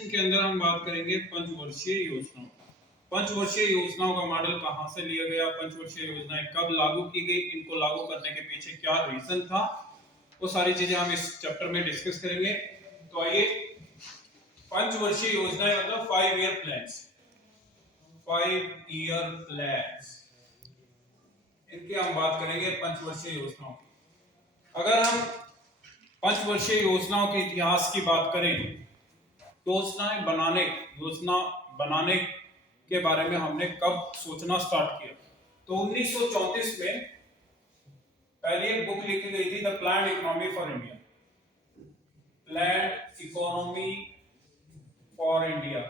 के अंदर हम बात करेंगे पंचवर्षीय योजनाओं। पंचवर्षीय योजनाओं का मॉडल कहां से लिया गया, पंचवर्षीय योजनाएं कब लागू की गई, इनको लागू करने के पीछे क्या रीजन था, वो सारी चीजें हम इस चैप्टर में डिस्कस करेंगे। तो आइए, पंचवर्षीय योजनाएं मतलब 5 ईयर प्लान्स, 5 ईयर प्लान्स, इनकी हम बात करेंगे बनाओं की। अगर हम पंचवर्षीय योजनाओं के इतिहास की बात करें, योजना बनाने के बारे में हमने कब सोचना स्टार्ट किया, तो 1934 में पहली एक बुक लिखी गई थी, the plan economy for India. Plan economy for India,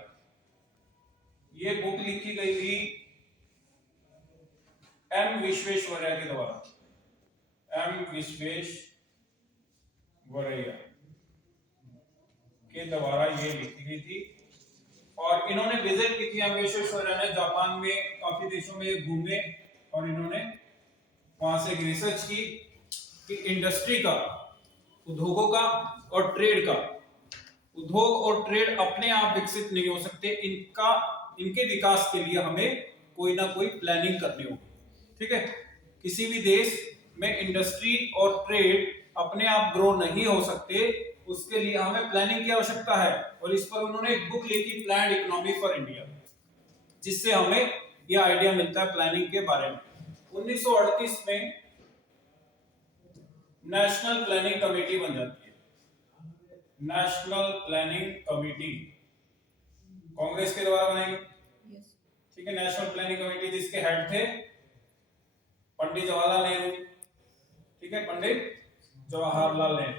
ये बुक लिखी गई थी एम विश्वेश्वरैया के द्वारा, एम विश्वेश्वरैया के द्वारा ये लिखी गई थी। और इन्होंने विजिट की थी, एम विश्वेश्वरैया ने जापान में काफी देशों में घूमे और इन्होंने वहां से रिसर्च की कि इंडस्ट्री का, उद्योगों का और ट्रेड का, उद्योग और ट्रेड अपने आप विकसित नहीं हो सकते, इनके विकास के लिए हमें कोई ना कोई प्लानिंग करनी होगी। ठीक है, किसी भी देश में इंडस्ट्री और ट्रेड अपने आप ग्रो नहीं हो सकते, उसके लिए हमें प्लानिंग की आवश्यकता है। और इस पर उन्होंने एक बुक लिखी, प्लान इकोनॉमी फॉर इंडिया, जिससे हमें यह आइडिया मिलता है प्लानिंग के बारे में। 1938 में नेशनल प्लानिंग कमेटी बन जाती है, नेशनल प्लानिंग कमेटी कांग्रेस के द्वारा बनाई। ठीक है, नेशनल प्लानिंग कमेटी जिसके हेड थे पंडित जवाहरलाल नेहरू। ठीक है, पंडित जवाहरलाल नेहरू।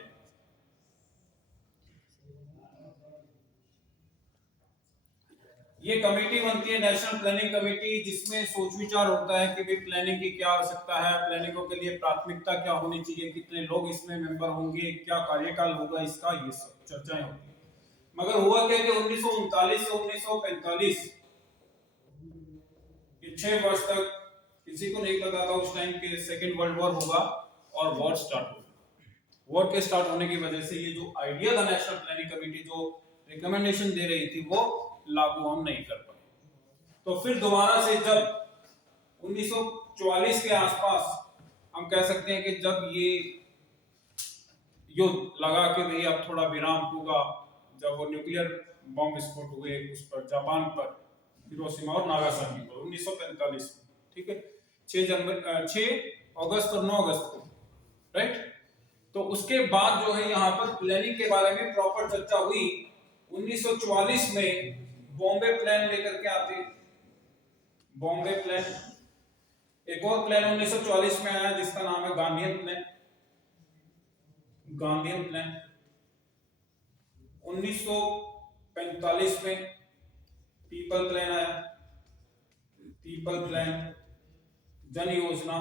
ये कमेटी बनती है, नेशनल प्लानिंग कमेटी, जिसमें सोच विचार होता है कि भाई प्लानिंग की क्या आवश्यकता है, प्लानिंगों के लिए प्राथमिकता क्या होनी चाहिए, कितने लोग इसमें मेंबर होंगे, क्या कार्यकाल होगा इसका, ये सब चर्चाएं होती है। मगर हुआ क्या कि 1939 से 1945 ये 6 वर्ष तक किसी को नहीं पता था उस टाइम के सेकेंड वर्ल्ड वॉर होगा और वॉर स्टार्ट होगा। वॉर के स्टार्ट होने की वजह से ये जो आइडिया था नेशनल प्लानिंग कमेटी जो रिकमेंडेशन दे रही थी वो लागू हम नहीं कर पाए। तो फिर दोबारा से जब 1944 के आसपास हम कह सकते हैं कि जब ये युद्ध लगा कि भाई अब थोड़ा विराम होगा, जब वो न्यूक्लियर बॉम्ब विस्फोट हुए उस पर, जापान पर, हिरोशिमा और नागासाकी पर 1945 में। ठीक है, 6 अगस्त और 9 अगस्त को, राइट। तो उसके बाद जो है यहाँ पर प्लानिंग के बारे में प्रॉपर चर्चा हुई। 1944 में बॉम्बे प्लान लेकर के आते, बॉम्बे प्लान। एक और प्लान 1944 में आया जिसका नाम है गांधीयन प्लान, गांधीयन प्लान। 1945 में पीपल प्लान आया, पीपल प्लान, जन योजना।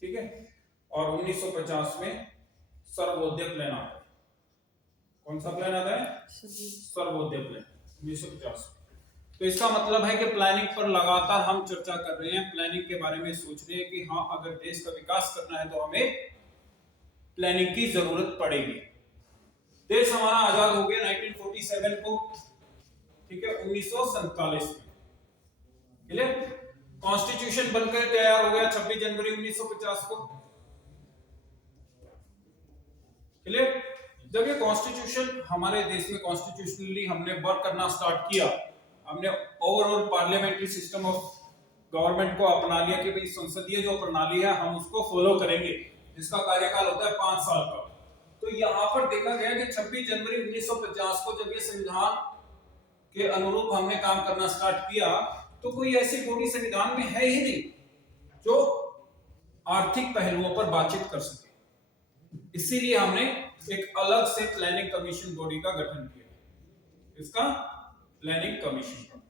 ठीक है, और 1950 में सर्वोदय प्लान आता है। कौन सा प्लान आता है? सर्वोदय प्लान 1950। तो इसका मतलब है कि प्लानिंग पर लगातार हम चर्चा कर रहे हैं, प्लानिंग के बारे में सोच रहे हैं कि हाँ, अगर देश का विकास करना है तो हमें प्लानिंग की जरूरत पड़ेगी। देश हमारा आजाद हो गया 1947 को। ठीक है, 1947 में क्लियर, कॉन्स्टिट्यूशन बनकर तैयार हो गया 26 जनवरी 1950 को। क्लियर, जब ये कॉन्स्टिट्यूशन हमारे देश में कॉन्स्टिट्यूशनली हमने वर्क करना स्टार्ट किया, हमने overall parliamentary system of government को अपना लिया कि भाई संसदीय जो प्रणाली है हम उसको फॉलो करेंगे, जिसका कार्यकाल होता है 5 साल का। तो यहाँ पर देखा गया कि 26 जनवरी 1950 को जब ये संविधान के अनुरूप हमने काम करना स्टार्ट किया, तो कोई ऐसी बॉडी संविधान में है ही नहीं जो आर्थिक पहलुओं पर बातचीत कर सके। इसीलिए हमने एक अलग से प्लानिंग कमीशन बॉडी का गठन किया, इसका प्लानिंग कमीशन का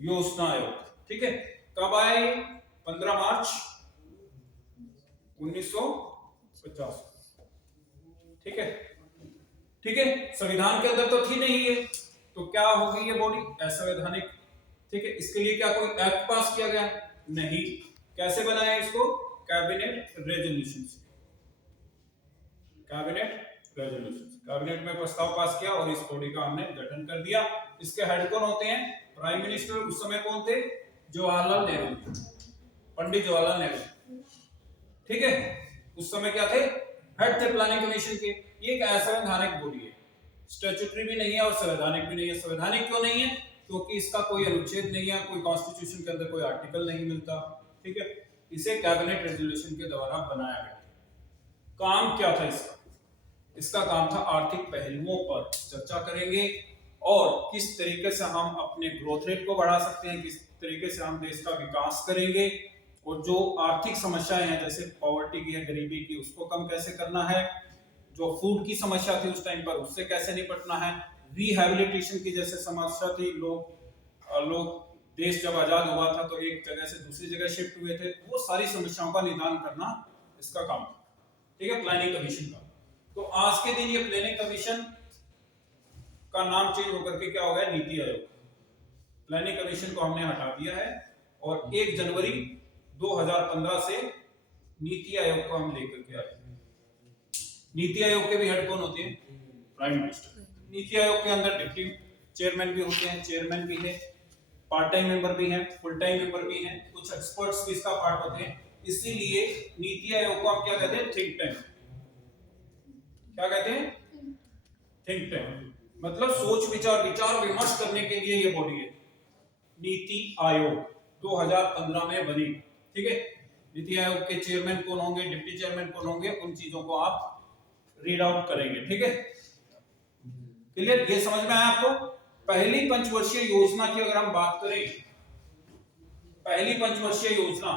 योजना आयोग। ठीक है, कब आए? 15 मार्च 1950। ठीक है, ठीक है, संविधान के अंदर तो थी नहीं है, तो क्या होगी ये बॉडी? असंवैधानिक। ठीक है, इसके लिए क्या कोई एक्ट पास किया गया? नहीं। कैसे बनाया इसको? कैबिनेट रेजोल्यूशन से, कैबिनेट रेजोल्यूशन कैबिनेट में प्रस्ताव पास किया और इस बॉडी का हमने गठन कर दिया। इसके हेड कौन होते हैं? Prime minister. उस समय कौन थे? जवाहरलाल नेहरू, पंडित जवाहरलाल नेहरू। ठीक है, उस समय क्या थे? हेड थे प्लानिंग कमीशन के। ये एक असंवैधानिक बॉडी है, स्टैट्यूटरी भी नहीं है और संवैधानिक भी नहीं है। संवैधानिक क्यों नहीं है? क्योंकि इसका कोई अनुच्छेद नहीं है, कोई कॉन्स्टिट्यूशन के अंदर कोई आर्टिकल नहीं मिलता। ठीक है, इसे कैबिनेट रेजोल्यूशन के द्वारा बनाया गया। काम क्या था इसका? इसका काम था आर्थिक पहलुओं पर चर्चा करेंगे और किस तरीके से हम अपने ग्रोथ रेट को बढ़ा सकते हैं, किस तरीके से हम देश का विकास करेंगे, और जो आर्थिक समस्याएं हैं जैसे पॉवर्टी की है, गरीबी की, उसको कम कैसे करना है, जो फूड की समस्या थी उस टाइम पर उससे कैसे निपटना है, रिहैबिलिटेशन की जैसे समस्या थी, लोग देश जब आजाद हुआ था तो एक जगह से दूसरी जगह शिफ्ट हुए थे, वो सारी समस्याओं का निदान करना इसका काम था। ठीक है, प्लानिंग कमीशन का। तो आज के दिन ये प्लानिंग कमीशन का नाम चेंज होकर के क्या हो गया? नीति आयोग। प्लानिंग कमीशन को हमने हटा दिया है और 1 जनवरी 2015 से नीति आयोग को हम लेकर के आए। नीति आयोग के भी हेड कौन होते हैं? Prime minister. नीति आयोग के अंदर डिप्टी चेयरमैन भी होते हैं, चेयरमैन भी है, पार्ट टाइम मेंबर भी हैं, फुल टाइम मेंबर भी हैं, कुछ एक्सपर्ट्स भी इसका पार्ट होते हैं। इसीलिए नीति आयोग को हम क्या कहते हैं? Think tank. क्या कहते हैं? थिंक टैंक, मतलब सोच विचार विमर्श करने के लिए ये बॉडी है। नीति आयोग 2015 में बनी। ठीक है, नीति आयोग के चेयरमैन कौन होंगे, डिप्टी चेयरमैन कौन होंगे, उन चीजों को आप रीड आउट करेंगे। ठीक है, क्लियर? ये समझ में आया आपको? पहली पंचवर्षीय योजना की अगर हम बात करें, पहली पंचवर्षीय योजना,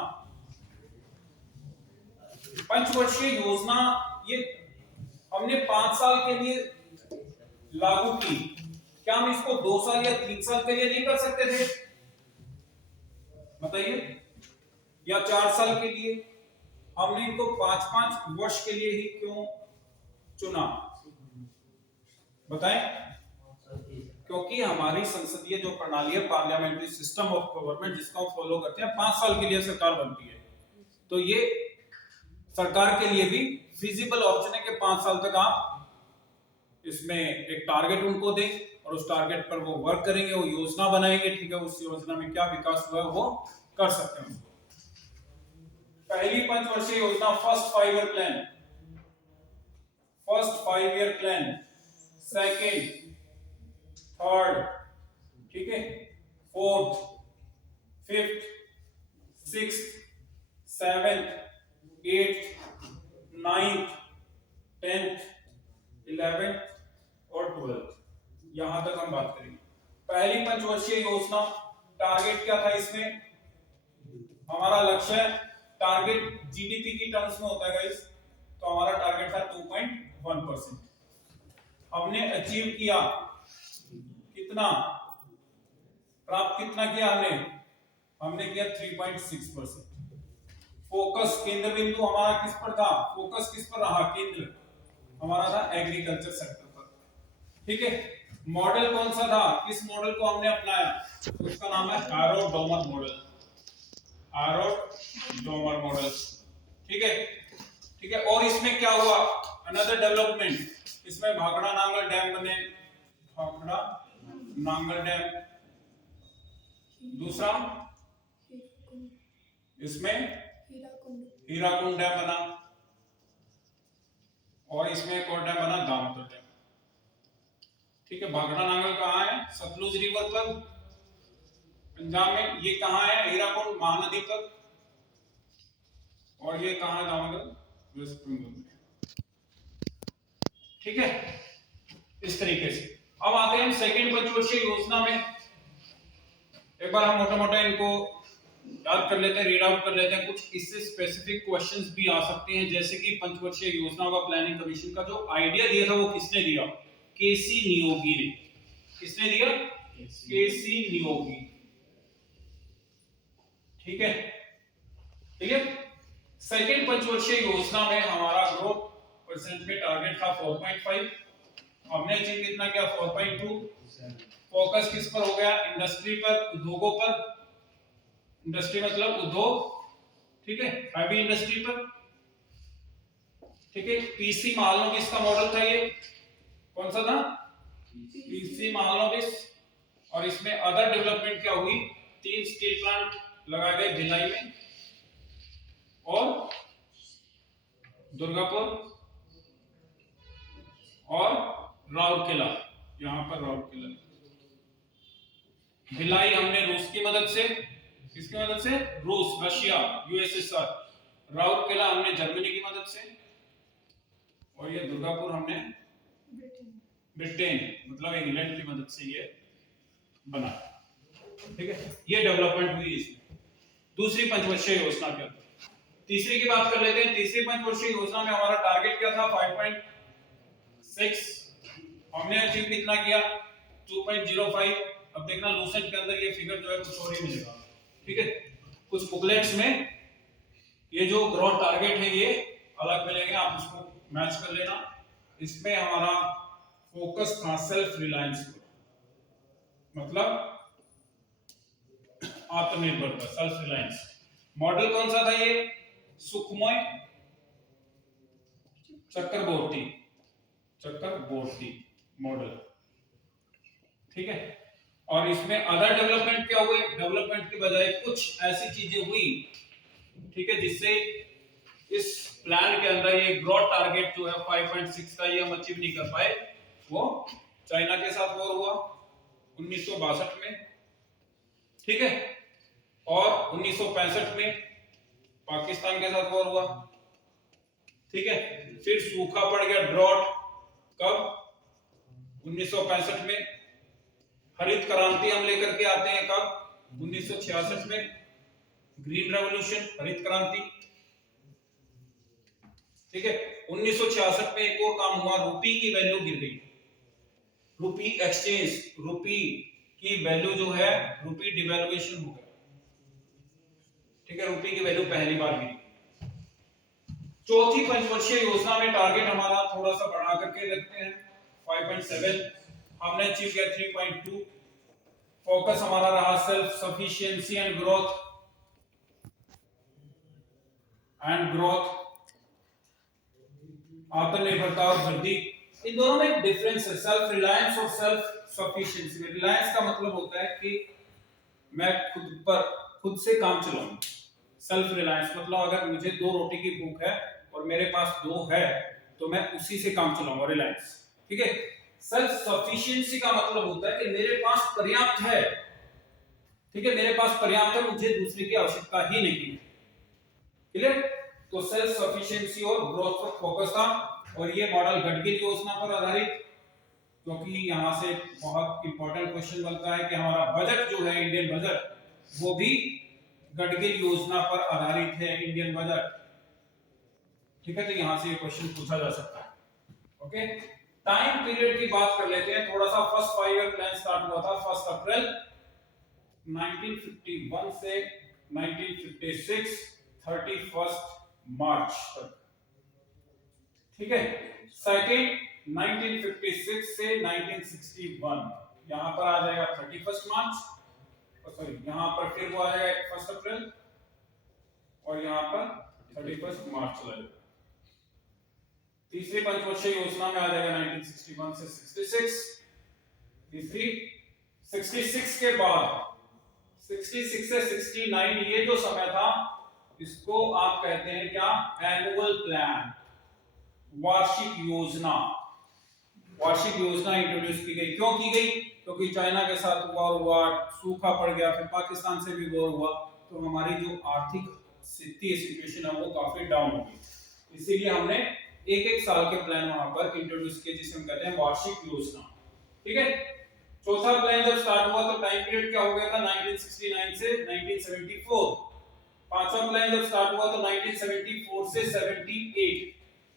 ये हमने 5 साल के लिए लागू की। क्या हम इसको 2 साल या 3 साल के लिए नहीं कर सकते थे? बताइए, या 4 साल के लिए? हमने इनको 5-5 वर्ष के लिए ही क्यों चुना? बताएं। क्योंकि हमारी संसदीय जो प्रणाली है, पार्लियामेंट्री सिस्टम ऑफ गवर्नमेंट, जिसको हम फॉलो करते हैं, 5 साल के लिए सरकार बनती है। तो ये सरकार के लिए भी फिजिबल ऑप्शन है कि 5 साल तक आप इसमें एक टारगेट उनको दें और उस टारगेट पर वो वर्क करेंगे, वो योजना बनाएंगे। ठीक है, उस योजना में क्या विकास हुआ है वो कर सकते हैं। पहली पंचवर्षीय योजना, first 5 year plan, second, third, ठीक है, fourth, fifth, sixth, seventh, 8th, 9th, 10th, 11th और 12th, यहां तक हम बात करेंगे। पहली पंचवर्षीय योजना, टारगेट क्या था इसमें? हमारा लक्ष्य, टारगेट जीडीपी की टर्म्स में होता है गाइस, तो हमारा टारगेट था 2.1%। हमने अचीव किया कितना? प्राप्त कितना किया हमने किया 3.6%। फोकस, केंद्र बिंदु हमारा किस पर था? फोकस किस पर रहा? केंद्र हमारा था एग्रीकल्चर सेक्टर पर। ठीक है, मॉडल कौन सा था? किस मॉडल को हमने अपनाया? उसका नाम है हैरो-डोमर मॉडल। Harrow-Domar model. ठीक है, और इसमें क्या हुआ? अनदर डेवलपमेंट, इसमें भाखड़ा नांगल डैम बने, भाखड़ा नांगल डैम। दूसरा, इसमें हीराकुंड डैम बना, और इसमें एक और डैम बना, दामोदर डैम। ठीक है, भाखड़ा नांगल कहाँ है? सतलुज रिवर पर, पंजाब में। ये कहाँ है? हीराकुंड महानदी पर। और ये कहाँ है? दामोदर, वेस्ट बंगाल में। ठीक है, इस तरीके से। अब आते हैं सेकंड पंचवर्षीय योजना में। एक बार हम मोटा मोटा इनको याद कर लेते हैं, रीड आउट कर लेते हैं। कुछ इससे स्पेसिफिक क्वेश्चंस भी आ सकते हैं, जैसे कि पंचवर्षीय योजना का प्लानिंग कमीशन का जो आइडिया दिया था वो किसने दिया? केसी नियोगी ने। किसने दिया? केसी नियोगी। ठीक है, सेकंड पंचवर्षीय योजना में हमारा ग्रोथ परसेंट में टारगेट था 4.5, हमने अचीव कितना किया? 4.2। फोकस किस पर हो गया? इंडस्ट्री पर, उद्योगों पर। इंडस्ट्री मतलब उद्योग, ठीक है, हैवी इंडस्ट्री पर। ठीक है, पीसी महालनोबिस का मॉडल था ये, कौन सा था, पीसी महालनोबिस। और इसमें अदर डेवलपमेंट क्या हुई, 3 स्टील प्लांट लगाए गए भिलाई में और दुर्गापुर और राउरकेला, यहां पर राउरकेला। भिलाई हमने रूस की मदद से, किसकी मदद से, रूस, रशिया, यूएसएसआर। राउरकेला हमने जर्मनी की मदद से, और ये दुर्गापुर हमने ब्रिटेन मतलब इंग्लैंड की मदद से ये बना। ठीक है, ये डेवलपमेंट हुई इसमें दूसरी पंचवर्षीय योजना के अंदर। तीसरी की बात कर लेते हैं। तीसरी पंचवर्षीय योजना में हमारा टारगेट क्या था, 5.6, हमने अचीव कितना किया, 2.05। अब देखना लूसेंट के अंदर ये फिगर जो है कुछ और ही मिलेगा। ठीक है, कुछ बुकलेट्स में ये जो ग्रोथ टारगेट है ये अलग मिलेंगे, आप उसको मैच कर लेना। इसमें हमारा फोकस था सेल्फ रिलायंस पर, मतलब आत्मनिर्भरता, सेल्फ रिलायंस। मॉडल कौन सा था ये, सुखमय चक्रवर्ती मॉडल। ठीक है, और इसमें अदर डेवलपमेंट क्या हुए, डेवलपमेंट के बजाय कुछ ऐसी चीजें हुई, ठीक है, जिससे इस प्लान के अंदर ये ग्रोथ टारगेट जो है 5.6 का ये हम अचीव नहीं कर पाए। वो चाइना के साथ वॉर हुआ 1962 में, ठीक है, और 1965 में पाकिस्तान के साथ वॉर हुआ। ठीक है, फिर सूखा पड़ गया, ड्रॉट, कब, 1965 में। हरित क्रांति हम लेकर के आते हैं कब, 1966 में, ग्रीन रेवोल्यूशन, हरित क्रांति। ठीक है, 1966 में एक और काम हुआ, रुपी की वैल्यू गिर गई, रुपी एक्सचेंज, रुपी की वैल्यू जो है, रुपी डिवैल्यूएशन हो गया। ठीक है, रुपी की वैल्यू पहली बार गिरी। चौथी पंचवर्षीय योजना में टारगेट हमारा थोड़ा सा बढ़ा करके रखते हैं, 5.7 हमने अचीव किया, 3.2। फोकस हमारा रहा सेल्फ सफिशिएंसी एंड ग्रोथ, आत्मनिर्भरता और वृद्धि। इन दोनों में एक डिफरेंस है, सेल्फ रिलायंस और सेल्फ सफिशिएंसी। रिलायंस का मतलब होता है कि मैं खुद से काम चलाऊं। सेल्फ रिलायंस मतलब अगर मुझे 2 रोटी की भूख है और मेरे पास 2 है तो मैं उसी से काम चलाऊंगा, रिलायंस। ठीक है, सेल्फ सफिशिएंसी का मतलब होता है कि मेरे पास पर्याप्त है। ठीक है, मेरे पास पर्याप्त है, मुझे दूसरे की आवश्यकता ही नहीं। क्लियर, तो सेल्फ सफिशिएंसी और ग्रोथ पर फोकस था। और ये मॉडल गडगिल योजना पर आधारित, क्योंकि यहां से बहुत इंपॉर्टेंट क्वेश्चन बनता है कि हमारा बजट जो है, इंडियन बजट, वो भी गडगिल योजना पर आधारित है, इंडियन बजट। ठीक है, तो यहां से ये क्वेश्चन पूछा जा सकता है। ओके, टाइम पीरियड की बात कर लेते हैं थोड़ा सा। फर्स्ट 5 ईयर प्लान स्टार्ट हुआ था 1 अप्रैल 1951 से 1956 31 मार्च तक। ठीक है, सेकंड 1956 से 1961, यहां पर आ जाएगा 31 मार्च, सॉरी यहां पर फिर वो आ जाएगा 1 अप्रैल, और यहां पर 31 मार्च चला जाएगा। तीसरी पंचवर्षीय योजना में आ जाएगा 1961 से 66। तीसरी 66 के बाद 66 से 69, ये जो समय था इसको आप कहते हैं क्या, एनुअल प्लान, वार्षिक योजना। वार्षिक योजना इंट्रोड्यूस की गई। क्यों की गई, क्योंकि चाइना के साथ वॉर हुआ, सूखा पड़ गया, फिर पाकिस्तान से भी वॉर हुआ, तो हमारी जो आर्थिक स्थिति सिचुएशन है वो काफी डाउन हो गई। इसीलिए हमने एक साल के प्लान वहां पर इंट्रोड्यूस किए, जिसे हम कहते हैं वार्षिक योजना। ठीक है, चौथा प्लान जब स्टार्ट हुआ तो टाइम पीरियड क्या हो गया था, 1969 से 1974। पांचवा प्लान जब स्टार्ट हुआ तो 1974 से 78।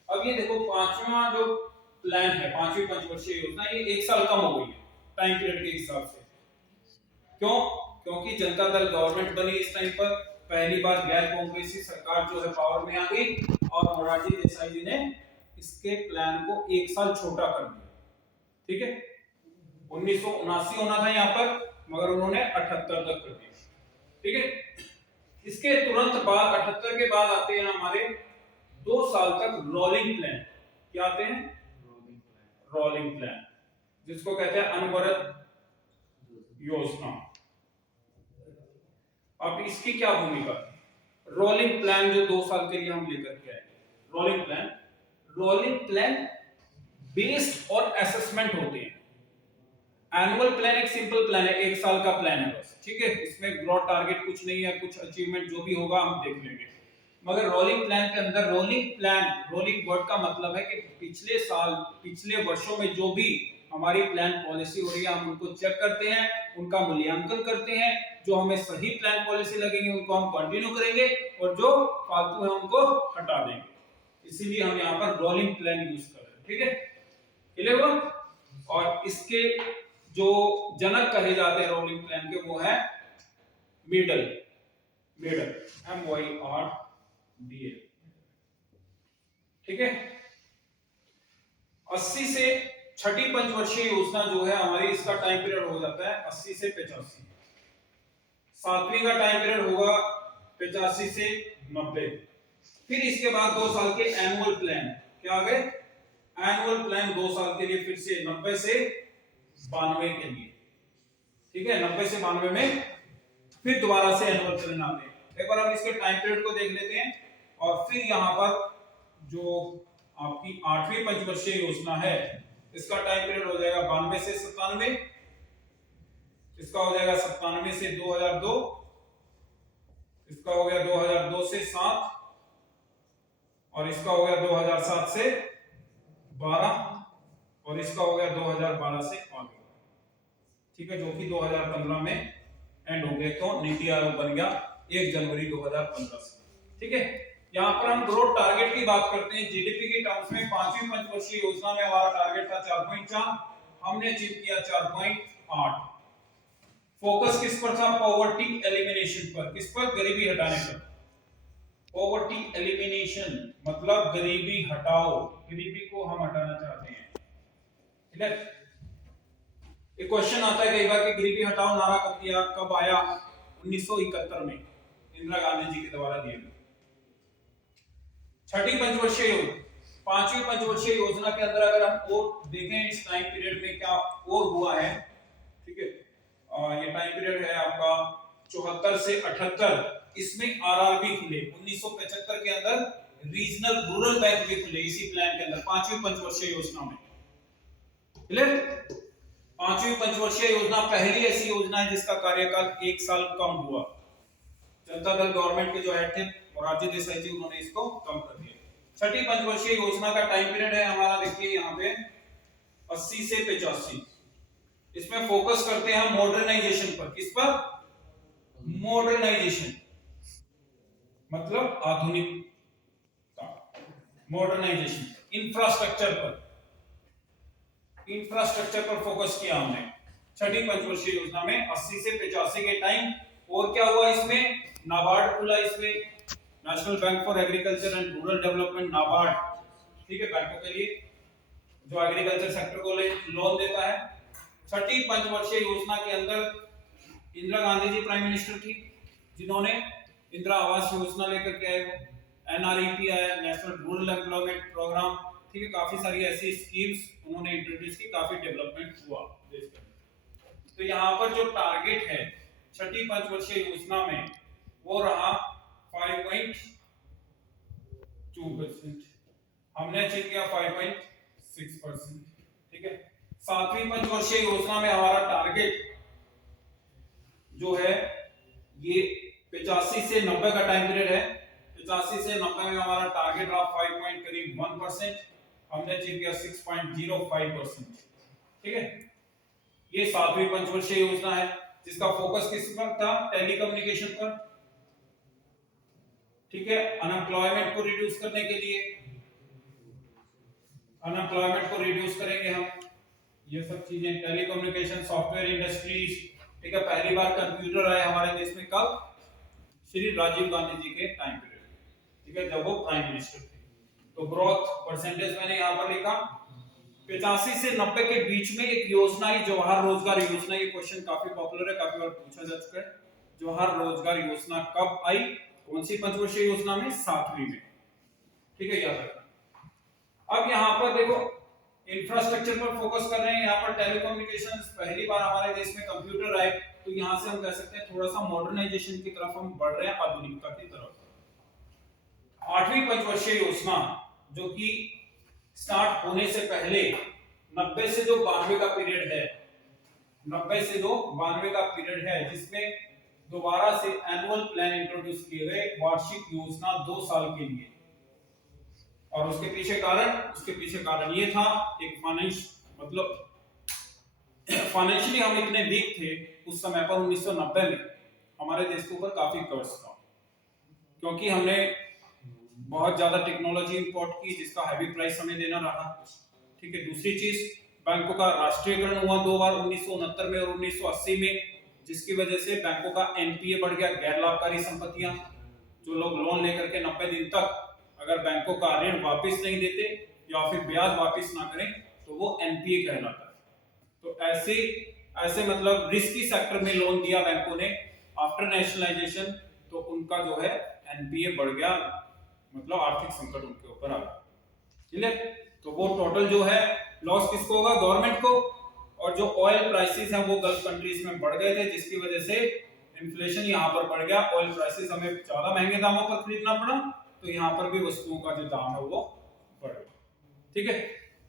अब ये देखो पांचवा जो प्लान है, पांचवी पंचवर्षीय योजना, ये 1 साल कम हो गई है टाइम पीरियड के हिसाब से। क्यों, क्योंकि जनता दल गवर्नमेंट बनी इस टाइम पर, पहली बार गैर कांग्रेसी सरकार जो है पावर में आ गई, और मोरारजी देसाई जी ने इसके प्लान को 1 साल छोटा कर दिया। ठीक है, 1979 होना था यहाँ पर, मगर उन्होंने 78 तक कर दिया। ठीक है, इसके तुरंत बाद 78 के बाद आते हैं हमारे 2 साल तक रोलिंग प्लान, क्या आते हैं, रोलिंग प्लान, जिसको कहते हैं अनवरत योजना। अब इसकी क्या भूमिका, रोलिंग प्लान जो 2 साल के लिए हम लेकर के आए, रोलिंग प्लान बेस्ड और असेसमेंट होते हैं। एनुअल प्लान एक सिंपल प्लान है, 1 साल का प्लान है बस, ठीक है, इसमें ग्रोथ टारगेट कुछ नहीं है, कुछ अचीवमेंट जो भी होगा हम देख लेंगे। मगर रोलिंग प्लान के अंदर, रोलिंग प्लान, रोलिंग वर्ड का मतलब है कि पिछले साल, पिछले वर्षों में जो भी हमारी प्लान पॉलिसी हो रही है, हम उनको चेक करते हैं, उनका मूल्यांकन करते हैं, जो हमें सही प्लान पॉलिसी लगेंगे उनको हम कंटिन्यू करेंगे, और जो फालतू है उनको हटा देंगे। इसीलिए हम यहाँ पर रोलिंग प्लान यूज कर रहे हैं, ठीक है, क्लियर हुआ। और इसके जो जनक कहे जाते हैं रोलिंग प्लान के, वो है मिडल, MYRDA, ठीक है। 80 से छठी पंचवर्षीय योजना जो है हमारी, इसका टाइम पीरियड हो जाता है 80 से 85। सातवीं का टाइम पीरियड होगा 85 से 90। फिर इसके बाद 2 साल के एनुअल प्लान, क्या आ गए, एनुअल प्लान 2 साल के लिए, फिर से 90 से 92 के लिए, ठीक है, 90 से 92 में फिर दोबारा से एनुअल प्लान आते हैं। एक बार हम इसके टाइम पीरियड को देख लेते हैं, और फिर यहाँ पर जो आपकी 8वीं पंचवर्षीय योजना है, इसका टाइम पीरियड हो जाएगा 92 से 97, इसका हो जाएगा 97 से 2002, इसका हो गया 2002 से 7, और इसका हो गया 2007 से 12, और इसका हो गया 2012 से आगे, ठीक है, जो कि 2015 में एंड हो गया, तो नीति आयोग बन गया 1 जनवरी 2015 से, ठीक है। यहाँ पर हम ग्रोथ टारगेट की बात करते हैं जीडीपी के टर्म्स में। 5वीं पंचवर्षीय योजना में हमारा टारगेट था 4.4, हमने अचीव किया 4.8। फोकस किस पर था, पॉवर्टी एलिमिनेशन पर, किस पर, गरीबी हटाने पर। पॉवर्टी एलिमिनेशन मतलब गरीबी हटाओ, गरीबी को हम हटाना चाहते हैं, ठीक है। एक क्वेश्चन आता है कई बार कि गरीबी हटाओ नारा कब दिया, कब आया, 1971 में इंदिरा गांधी जी के द्वारा दिया गया। छठी पंचवर्षीय योजना, 5वीं पंचवर्षीय योजना के अंदर अगर हम और देखें इस टाइम पीरियड में क्या और हुआ है, ठीक है, ये टाइम पीरियड है आपका 74 से 78, इसमें आरआरबी खुले 1975 के अंदर, रीजनल रूरल बैंक भी खुले इसी प्लान के अंदर, 5वीं पंचवर्षीय योजना में, क्लियर। 5वीं पंचवर्षीय योजना पहली ऐसी योजना है जिसका कार्यकाल 1 साल कम हुआ। जनता दल गवर्नमेंट के जो हेड थे मोरारजी देसाई जी, उन्होंने इसको कम कर दिया। छठी पंचवर्षीय योजना का टाइम पीरियड है हमारा, देखिए यहाँ पे 80 से 85। इसमें फोकस करते हैं हम मॉडर्नाइजेशन पर, किस पर, मॉडर्नाइजेशन मतलब आधुनिकता, मॉडर्नाइजेशन, इंफ्रास्ट्रक्चर पर, इंफ्रास्ट्रक्चर पर फोकस किया हमने छठी पंचवर्षीय योजना में 80 से 85 के टाइम। और क्या हुआ इसमें, नाबार्ड खुला, इसमें national bank for agriculture and rural development, NABARD, ठीक है, बैंकों के लिए जो एग्रीकल्चर सेक्टर को लोन देता है। छठी पंचवर्षीय योजना के अंदर इंदिरा गांधी जी प्राइम मिनिस्टर थी, जिन्होंने इंदिरा आवास योजना लेकर के आए, एनआरईपी आया, नेशनल रूरल एम्प्लॉयमेंट प्रोग्राम, ठीक है, काफी सारी ऐसी स्कीम्स उन्होंने इंट्रोड्यूस की, काफी डेवलपमेंट हुआ देश का। तो यहाँ पर जो टारगेट है छठी पंचवर्षीय योजना में वो रहा 5.2%, हमने अचीव किया 5.6%, ठीक है। 7वीं पंचवर्षीय योजना में हमारा टारगेट जो है ये 85 से 90 का टाइम पीरियड है, 85 से 90 में हमारा टारगेट रहा 5.1%, हमने अचीव किया 6.05%, ठीक है। ये 7वीं पंचवर्षीय योजना है जिसका फोकस किस पर था, टेलीकम्युनिकेशन पर, ठीक है, अनएम्प्लॉयमेंट को रिड्यूस करने के लिए, अनएम्प्लॉयमेंट को रिड्यूस करेंगे हम, ये सब चीजें, टेलीकम्युनिकेशन, सॉफ्टवेयर इंडस्ट्रीज, ठीक है। पहली बार कंप्यूटर आए हमारे देश में कब, श्री राजीव गांधी जी के टाइम पीरियड, ठीक है, जब वो प्राइम मिनिस्टर थे। तो ग्रोथ परसेंटेज मैंने यहां पर लिखा 85 से 90 के बीच में एक योजना है जवाहर रोजगार योजना। ये क्वेश्चन काफी पॉपुलर है, काफी बार पूछा जा चुका है। जवाहर रोजगार योजना कब आई, कौन सी पंचवर्षीय योजना में, 7वीं में। ठीक है, याद रखना। अब यहाँ पर देखो इंफ्रास्ट्रक्चर पर फोकस कर रहे हैं, यहाँ पर टेलीकम्युनिकेशंस, पहली बार हमारे देश में कंप्यूटर आए, तो यहाँ से हम कह सकते हैं थोड़ा सा मॉडर्नाइजेशन की तरफ हम बढ़ रहे हैं, आधुनिकता की तरफ। 8वीं पंचवर्षीय योजना जो कि स्टार्ट होने से पहले 90 से जो 92 का पीरियड है, 90 से जो 92 का पीरियड है, जिसमें दोबारा से एनुअल प्लान इंट्रोड्यूस किए गए, वार्षिक योजना 2 साल के लिए। और उसके पीछे कारण ये था, एक फाइनेंशियली हम इतने वीक थे उस समय पर 1990 में हमारे देश के ऊपर काफी कर्ज था, क्योंकि हमने बहुत ज्यादा टेक्नोलॉजी इंपोर्ट की जिसका हैवी प्राइस हमें देना रहा। ठीक है, दूसरी चीज बैंकों का राष्ट्रीयकरण हुआ 2 बार, 1969 में और 1980 में, जिसकी वजह से बैंकों का एनपीए बढ़ गया, गैर लाभकारी संपत्तियां। जो लोग लोन लेकर के 90 दिन तक अगर बैंकों का ऋण वापस नहीं देते या फिर ब्याज वापस ना करें तो वो एनपीए कहलाता है। तो ऐसे मतलब रिस्की सेक्टर में लोन दिया बैंकों ने आफ्टर नेशनलाइजेशन, तो उनका जो है एनपीए बढ़ गया, मतलब आर्थिक संकट उनके ऊपर आ गया। ठीक है, तो वो टोटल जो है लॉस किसको होगा, गवर्नमेंट को। और जो ऑयल प्राइसेस हैं वो गल्फ कंट्रीज में बढ़ गए थे, जिसकी वजह से इन्फ्लेशन यहाँ पर बढ़ गया, ऑयल प्राइसेस हमें ज्यादा महंगे दामों पर खरीदना पड़ा, तो यहाँ पर भी वस्तुओं का जो दाम है वो बढ़ गया। ठीक है,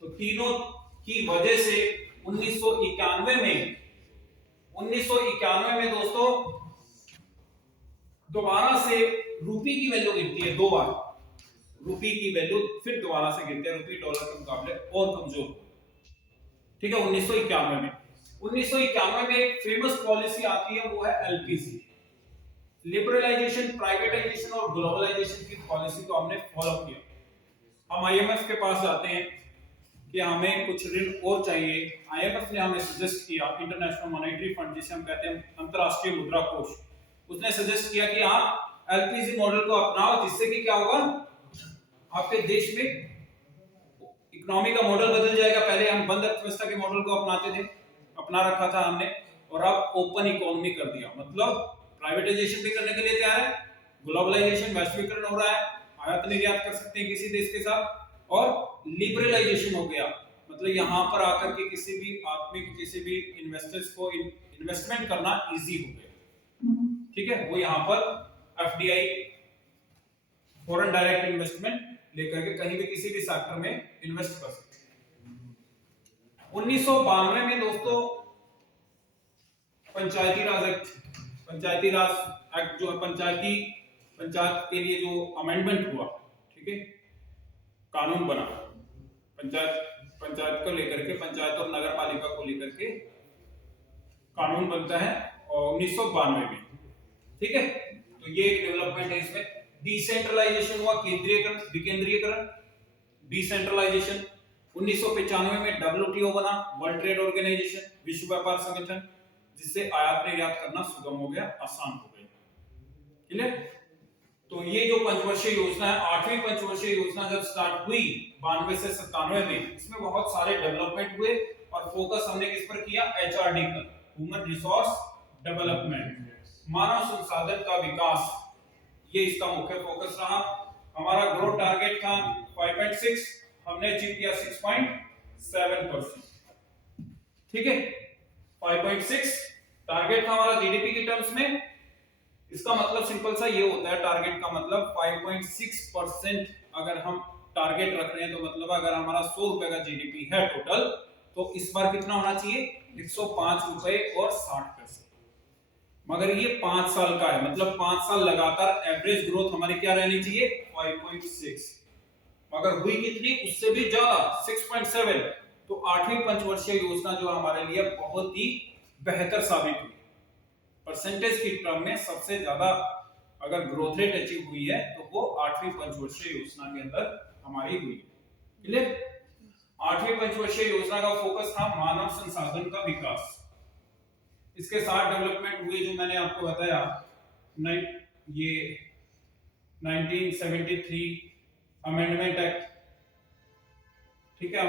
तो तीनों की वजह से 1991 में दोस्तों दोबारा से रुपये की वैल्यू गिरती है, 2 बार रुपये की वैल्यू फिर दोबारा से गिरती है, रुपये डॉलर के मुकाबले और कमजोर। ठीक है, 1991 में एक फेमस पॉलिसी आती है, वो है एलपीसी, लिबरलाइजेशन, प्राइवेटाइजेशन और ग्लोबलाइजेशन की पॉलिसी को हमने फॉलो किया। हम आईएमएफ के पास जाते हैं कि हमें कुछ ऋण और चाहिए। आईएमएफ ने हमें सजेस्ट किया, इंटरनेशनल मॉनेटरी फंड जिसे हम कहते हैं अंतरराष्ट्रीय मुद्रा कोष, उसने सजेस्ट किया कि आप एलपीसी मॉडल को अपनाओ, जिससे कि क्या होगा, आपके देश में इकोनॉमी का मॉडल बदल जाएगा। पहले हम बंद अर्थव्यवस्था के मॉडल को अपना रखा था हमने, और अब ओपन इकोनॉमी कर दिया, मतलब प्राइवेटाइजेशन भी करने के लिए तैयार है, ग्लोबलाइजेशन, वैश्वीकरण हो रहा है, आयात निर्यात कर सकते हैं किसी देश के साथ, और लिबरलाइजेशन हो गया, मतलब यहाँ पर आकर के किसी भी आदमी को, किसी भी इन्वेस्टर्स को इन्वेस्टमेंट करना इजी हो गया। ठीक है, वो यहाँ पर एफडीआई, फॉरेन डायरेक्ट इन्वेस्टमेंट लेकर के कहीं भी किसी भी सेक्टर में इन्वेस्ट कर सकते हैं। 1992 में दोस्तों पंचायती राज एक्ट जो है, पंचायत के लिए जो अमेंडमेंट हुआ, ठीक है, कानून बना पंचायत को लेकर के, पंचायत और नगर पालिका को लेकर के कानून बनता है और 1992 में। ठीक है, तो ये एक डेवलपमेंट है। इसमें डिसेंट्रलाइजेशन हुआ, विकेंद्रीयकरण, डिसेंट्रलाइजेशन। 1995 में डब्ल्यूटीओ बना, वर्ल्ड ट्रेड ऑर्गेनाइजेशन, विश्व व्यापार संगठन, जिससे आयात निर्यात करना सुगम हो गया, आसान हो गया। क्लियर? तो ये जो पंचवर्षीय योजना है, 8वीं पंचवर्षीय योजना जब स्टार्ट हुई 92 से 97 में, इसमें बहुत सारे डेवलपमेंट हुए और फोकस हमने किस पर किया, एचआरडी पर, ह्यूमन रिसोर्स डेवलपमेंट, मानव संसाधन का विकास, ये इसका मुख्य फोकस रहा। हमारा ग्रोथ टारगेट था 5.6, हमने अचीव किया 6.7%। ठीक है, 5.6 टारगेट था हमारा जीडीपी के टर्म्स में। इसका मतलब सिंपल सा ये होता है, टारगेट का मतलब 5.6% अगर हम टारगेट रख रहे हैं, तो मतलब अगर हमारा 100 रुपए का जीडीपी है टोटल, तो इस बार कितना होना चाहिए, 105 रुपए और 60 पैसे। मगर ये 5 साल का है, मतलब 5 साल लगातार एवरेज ग्रोथ हमारी क्या रहनी चाहिए, 5.6, मगर हुई कितनी, उससे भी ज्यादा, 6.7। तो 8वीं पंचवर्षीय योजना जो हमारे लिए बहुत ही बेहतर साबित हुई। परसेंटेज की टर्म में सबसे ज्यादा अगर ग्रोथ रेट अचीव हुई है तो वो 8वीं पंचवर्षीय योजना के अंदर हमारी हुई। क्लियर? 8वीं पंचवर्षीय योजना का फोकस था मानव संसाधन का विकास। इसके साथ डेवलपमेंट हुए जो मैंने आपको बताया, ये 1973 अमेंडमेंट एक्ट, ठीक है,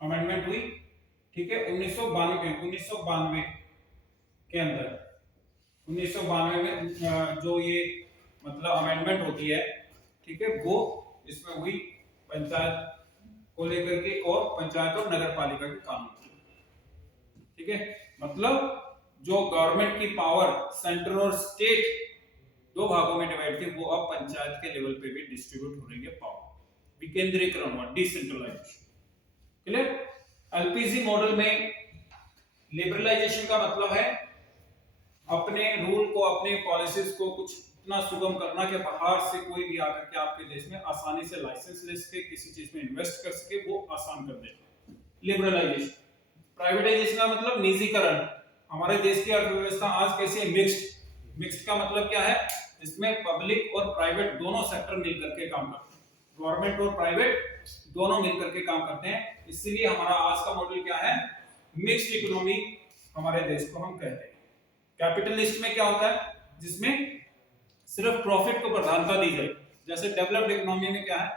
अमेंडमेंट हुई, ठीक है, 1992 के अंदर, 1992 में जो ये मतलब अमेंडमेंट होती है ठीक है, वो इसमें हुई पंचायत को लेकर के और पंचायत और नगर पालिका के कानून, ठीक है। मतलब जो गवर्नमेंट की पावर सेंटर और स्टेट दो भागों में डिवाइड थी, वो अब पंचायत के लेवल पे भी डिस्ट्रीब्यूट हो रही है पावर, विकेंद्रीकरण हुआ, डिसेंट्रलाइजेशन, क्लियर। एलपीजी मॉडल में लिबरलाइजेशन का मतलब है अपने रूल को, अपने पॉलिसीज को कुछ इतना सुगम करना कि बाहर से कोई भी आकर के आपके देश में आसानी से लाइसेंस ले सके, किसी चीज में इन्वेस्ट कर सके, वो आसान कर देगा, लिबरलाइजेशन। प्राइवेटाइजेशन का मतलब निजीकरण। हमारे देश की अर्थव्यवस्था आज कैसी है, मिक्स्ड। मिक्स्ड का मतलब क्या है, इसमें पब्लिक और प्राइवेट दोनों सेक्टर मिलकर के काम करते हैं, गवर्नमेंट और प्राइवेट दोनों मिलकर के काम करते हैं। इसीलिए हमारा आज का मॉडल क्या है, मिक्स्ड इकोनॉमी हमारे देश को हम कहते हैं। कैपिटलिस्ट में क्या होता है, जिसमें सिर्फ प्रॉफिट को प्रधानता दी जाए, जैसे डेवलप्ड इकोनॉमी में क्या है,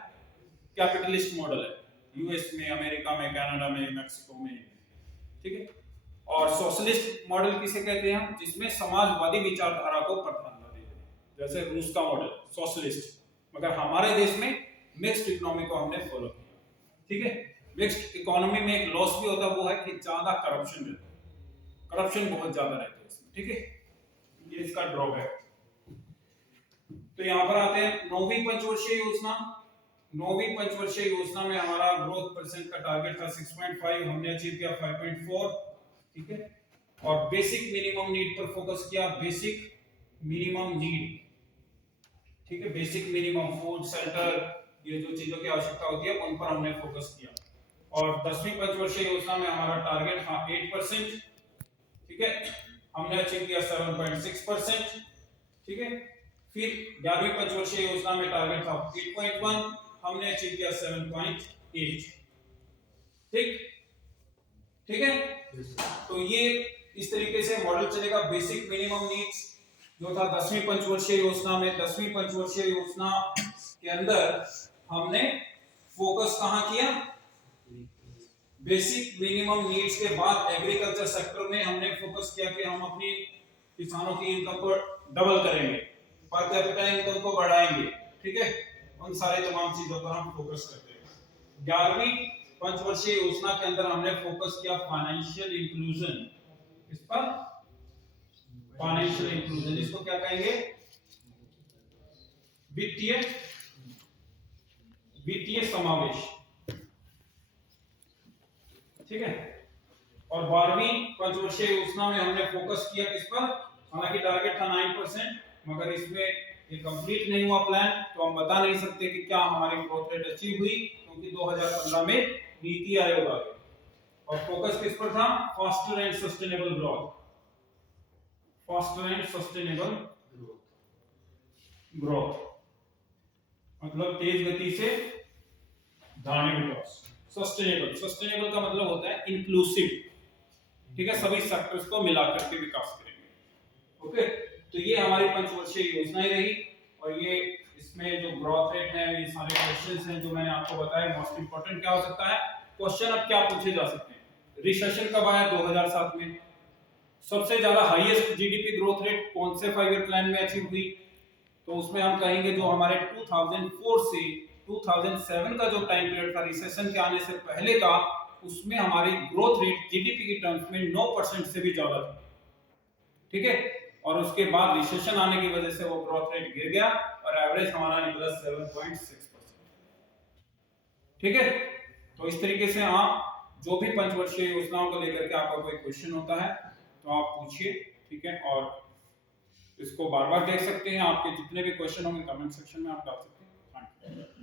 कैपिटलिस्ट मॉडल है, यूएस में, अमेरिका में, कनाडा में, मैक्सिको में, ठीक है। और सोशलिस्ट मॉडल किसे कहते हैं हम, जिसमें समाजवादी विचारधारा को प्रधानता दी जाए, जैसे रूस का मॉडल सोशलिस्ट। मगर हमारे देश में मिक्स्ड इकोनॉमी को हमने फॉलो किया, ठीक है। मिक्स्ड इकोनॉमी में एक लॉस भी होता है, वो है कि ज्यादा करप्शन रहता है, करप्शन बहुत ज्यादा रहता है इसमें, ठीक है, ये इसका ड्रॉबैक। तो यहाँ पर आते हैं नौवीं पंचवर्षीय योजना। नौवीं पंचवर्षीय योजना में हमारा ग्रोथ परसेंट का टारगेट था 6.5, हमने अचीव किया 5.4, ठीक है। और बेसिक मिनिमम नीड पर फोकस किया, बेसिक मिनिमम नीड, ठीक है, बेसिक मिनिमम फूड, शेल्टर, ये जो चीजों की आवश्यकता होती है उन पर हमने फोकस किया। और 10वीं पंचवर्षीय योजना में हमारा टारगेट था 8%, ठीक है, हमने अचीव किया 7.6%, ठीक है। फिर 11वीं पंचवर्षीय योजना में टारगेट था 8.1, हमने अचीव किया 7.8, ठीक है। तो ये इस तरीके से मॉडल चलेगा। बेसिक मिनिमम नीड्स जो था 10वीं पंचवर्षीय योजना में, 10वीं पंचवर्षीय योजना के अंदर हमने फोकस कहां किया, बेसिक मिनिमम नीड्स के बाद एग्रीकल्चर सेक्टर में हमने फोकस किया कि हम अपनी किसानों की इनकम को डबल करेंगे, पर कैपिटा इनकम को बढ़ाएंगे, ठीक है। उन सारे तमाम चीजों पर हम फोकस करते हैं। 11वीं पंचवर्षीय योजना के अंदर हमने फोकस किया फाइनेंशियल इंक्लूजन, इस पर फाइनेंशियल इंक्लूजन, इसको क्या कहेंगे, वित्तीय समावेश, ठीक है। और 12वीं पंचवर्षीय योजना में हमने फोकस किया किस पर, हालांकि टारगेट था 9%, मगर इसमें ये कंप्लीट नहीं हुआ प्लान, तो हम बता नहीं सकते कि क्या हमारी ग्रोथ रेट अचीव हुई, क्योंकि 2015 में नीति आयोग आ गया। और फोकस किस पर था, faster and sustainable growth, faster and sustainable growth मतलब तेज गति से धारणीय विकास। सस्टेनेबल, सस्टेनेबल का मतलब होता है इंक्लूसिव, ठीक है, सभी सेक्टर्स को मिलाकर के विकास करेंगे, ओके। तो ये हमारी पंचवर्षीय योजनाएं रही, और ये इसमें जो ग्रोथ रेट है, ये सारे क्वेश्चंस हैं जो मैंने आपको बताया। मोस्ट इंपोर्टेंट क्या हो सकता है, क्वेश्चन अब क्या पूछे जा सकते हैं, रिसेशन कब आया, 2007 में। सबसे ज्यादा हाईएस्ट जीडीपी ग्रोथ रेट कौन से 5 ईयर प्लान में अचीव हुई, तो उसमें हम कहेंगे जो हमारे 2004 से 2007 का जो टाइम पीरियड था रिसेशन के आने से पहले का, उसमें हमारी ग्रोथ रेट जीडीपी की टर्म्स में 9% से भी ज्यादा थी, ठीक है। और उसके बाद रिसेशन आने की वजह से वो ग्रोथ रेट गिर गया और एवरेज हमारा निकला 7.6%, ठीक है। तो इस तरीके से आप जो भी पंचवर्षीय योजनाओं को लेकर के आपका कोई क्वेश्चन होता है तो आप पूछिए, ठीक है। और इसको बार बार देख सकते हैं, आपके जितने भी क्वेश्चन होंगे कमेंट सेक्शन में आप डाल सकते हैं। Thank you.